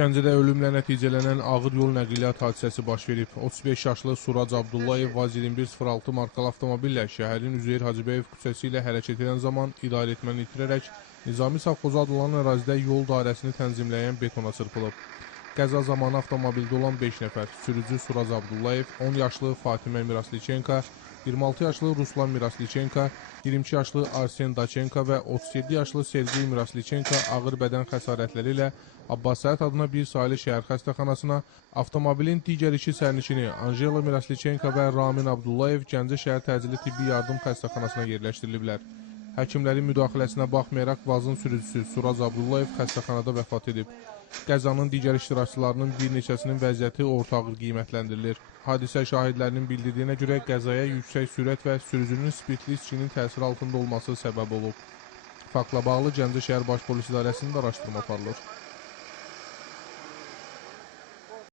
Gəncədə ölümlə nəticələnən ağır yol nəqliyyat hadisəsi baş verib. 35 yaşlı Surac Abdullayev Vaz 2106 markalı avtomobillə şəhərin Üzeyir Hacıbəyev küçəsi ilə hərəkət edən zaman idarəetməni itirərək Nizami Savxozu adlanan ərazidə yol dairəsini tənzimləyən betona çırpılıb. Qəza zamanı avtomobildə olan 5 nəfər, sürücü Surac Abdullayev, 10 yaşlı Fatimə Mirasliçenka, 26 yaşlı Ruslan Mirasliçenka, 22 yaşlı Arsen Daçenka və 37 yaşlı Sergey Mirasliçenka ağır bədən xəsarətləri ilə Abbas Səhət adına bir sayılı şəhər xəstəxanasına, avtomobilin digər iki sərnişini Anjela Mirasliçenka və Ramin Abdullayev Gəncə şəhər təcili tibbi yardım xəstəxanasına yerləşdiriliblər. Həkimlərin müdaxiləsinə baxmayaraq Vazın sürücüsü Surac Abdullayev xəstəxanada vəfat edib. Qəzanın digər iştirakçılarının bir neçəsinin vəziyyəti orta ağır qiymətləndirilir. Hadisə şahidlərinin bildirdiyinə görə qəzaya yüksək sürət və sürücünün spirtli içkinin təsiri altında olması səbəb olub. Faktla bağlı Gəncə şəhər Baş Polis İdarəsində araşdırma aparılır.